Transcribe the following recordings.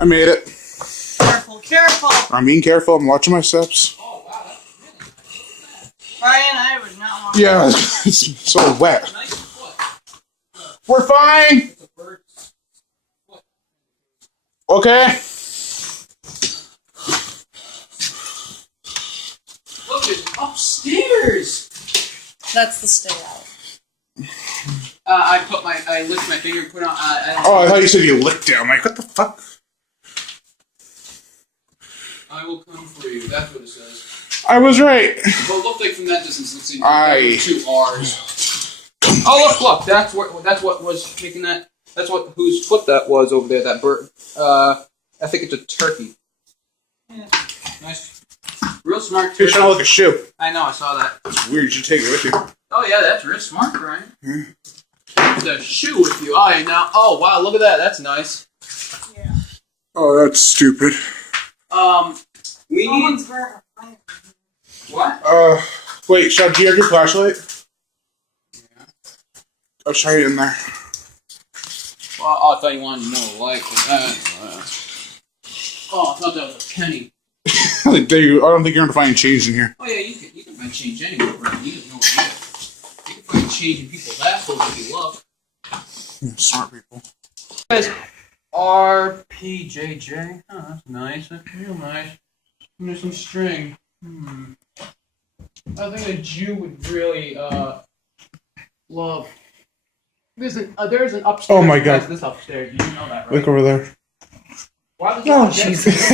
I made it. Careful, careful. I'm being careful. I'm watching my steps. Oh, wow, that's really nice. Ryan, I would not want to. Yeah, it's so wet. Nice foot. We're fine. Okay. Look, it's upstairs. That's the stay out. I licked my finger and put on. Oh, I thought you said you licked it. I'm like, what the fuck? I will come for you. That's what it says. I was right. Well, it looked like from that distance. Let's see. Two R's. Oh, look! That's what was making that. That's whose foot that was over there. That bird. I think it's a turkey. Yeah. Nice. Real smart turkey. It's trying to look a shoe. I know. I saw that. It's weird. You should take it with you. Oh yeah, that's real smart, Brian. It's a shoe with you. Oh, now. Oh wow! Look at that. That's nice. Yeah. Oh, that's stupid. We need. What? Wait, Sean, do you have your flashlight? Yeah. I'll shine it in there. Well, I thought you wanted to know the light for that. Oh, I thought that was a penny. I don't think you're gonna find change in here. Oh yeah, you can find change anywhere, Brian. You have no idea. You can find change in people's assholes if you look. Yeah, smart people. Guys, RPJJ. Oh, that's nice. That's real nice. And there's some string. I think a Jew would really love. There's an upstairs. Oh my God! This upstairs. You know that, right? Look over there. Why was Oh Jesus!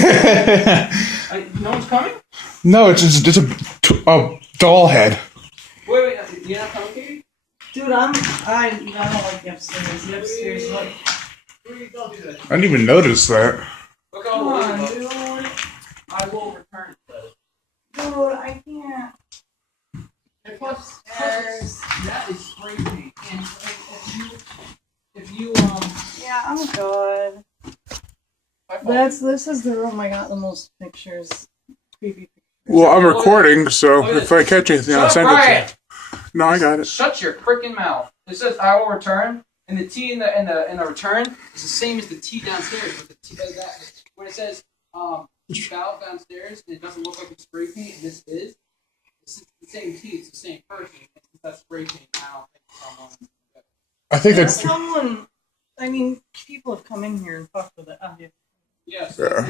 No one's coming? No, it's a doll head. Wait, you're not coming, Katie? Dude, I don't like the upstairs. The upstairs, look. Where you go do that? I didn't even notice that. Look Come all on, the dude. I will return it, though. Dude, I can't. And plus, that is spray paint. And if you Yeah, I'm good. This is the room I got the most pictures. Creepy pictures. Well, I'm recording, so if I catch anything, I'll send it to you. No, I got it. Shut your freaking mouth. It says I will return, and the T in the return is the same as the T downstairs. But the T when it says valve downstairs, and it doesn't look like it's spray paint. This is the same T. It's the same person. It's that spray paint. I don't think someone. I think that's. Someone. I mean, people have come in here and fucked with it. Yes. Yeah.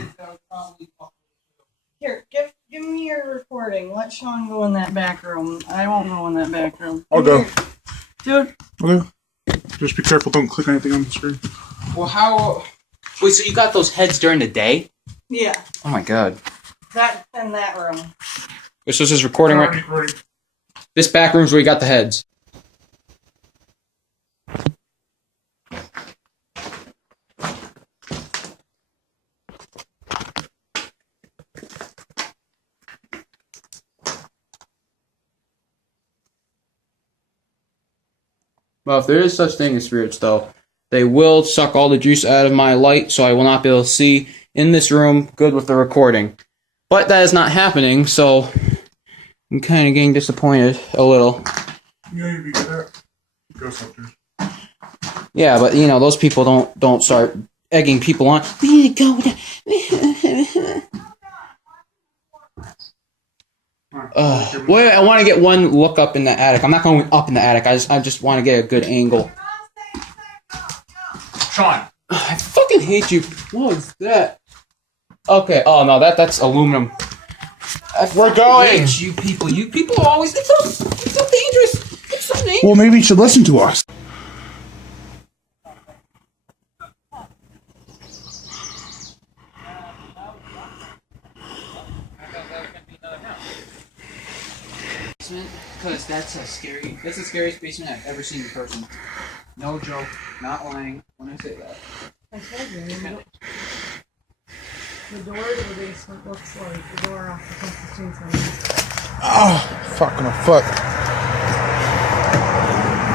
Here, give me your recording. Let Sean go in that back room. I won't go in that back room. I'll go. Dude. Okay. Just be careful. Don't click anything on the screen. Well, how? Wait, so you got those heads during the day? Yeah. Oh my God. That in that room. So this is recording right. This back room's where you got the heads. Well, if there is such thing as spirits, though, they will suck all the juice out of my light, so I will not be able to see in this room good with the recording. But that is not happening, so I'm kind of getting disappointed a little. Yeah, you'd be good at Ghostbusters. Yeah, but you know those people don't start egging people on. We need to go. Wait, I want to get one look up in the attic. I'm not going up in the attic. I just want to get a good angle. Sean. I fucking hate you. What was that? Okay. Oh no, that's aluminum. We're going. You people are always. It's so dangerous. It's so dangerous. Well, maybe you should listen to us. Because that's the scariest basement I've ever seen in person. No joke, not lying when I say that. I told you. The door to the basement looks like the door off the Constitution. Oh, fuck my foot.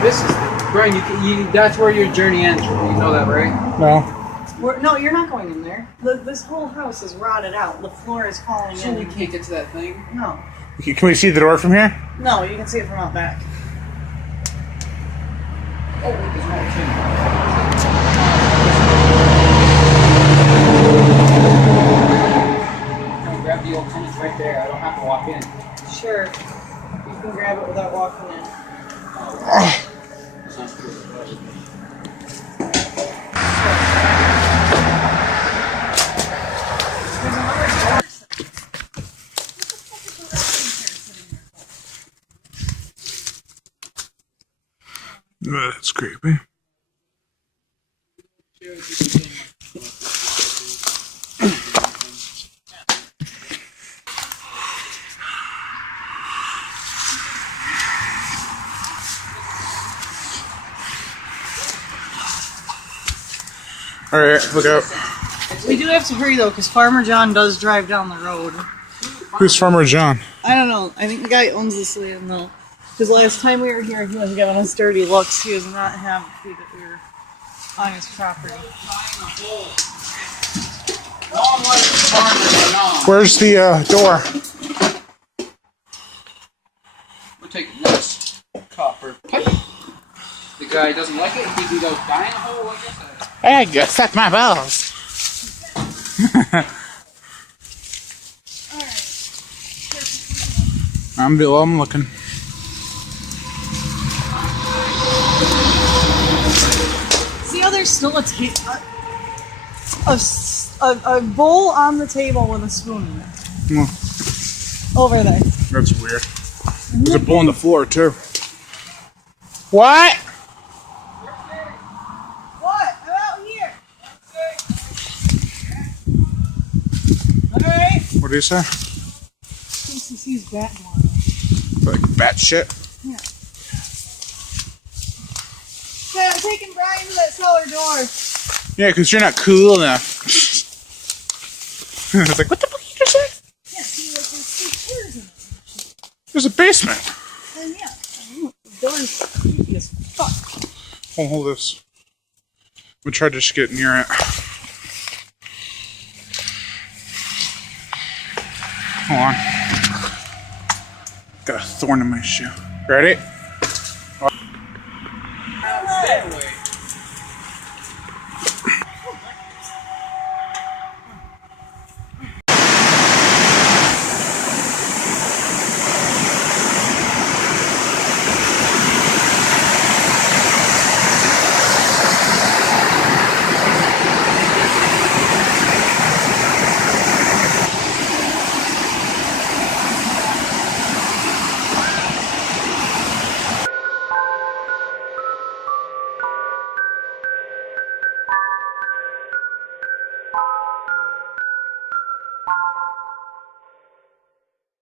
This is Brian. You that's where your journey ends. You know that, right? No. No, you're not going in there. This whole house is rotted out. The floor is falling So in. you can't get to that thing. No. Can we see the door from here? No, you can see it from out back. Oh, there's no the old tenant's right there. I don't have to walk in. Sure. You can grab it without walking in. Sounds good. That's creepy. Alright, look out. We do have to hurry though, because Farmer John does drive down the road. Who's Farmer John? I don't know. I think the guy owns this land though. Because last time we were here, he was giving us dirty looks. He was not happy that we were on his property. Where's the door? We're taking this copper pipe. The guy doesn't like it. He can go die in a hole, I guess. Hey, go suck my balls. I'm looking. See how there's still a bowl on the table with a spoon in it. Over there. That's weird. There's a bowl on the floor too. What? What? I'm out here. Alright. What do you say? Thinks he sees Batman. Like bat shit? Yeah. Okay, I'm taking Brian to that cellar door. Yeah, because you're not cool enough. I was like, what the fuck did you say? Yeah, see, like there's 2 chairs in it. There's a basement. And yeah, the door's creepy as fuck. Hold this. I'm gonna try to just get near it. Hold on. Got a thorn in my shoe. Ready?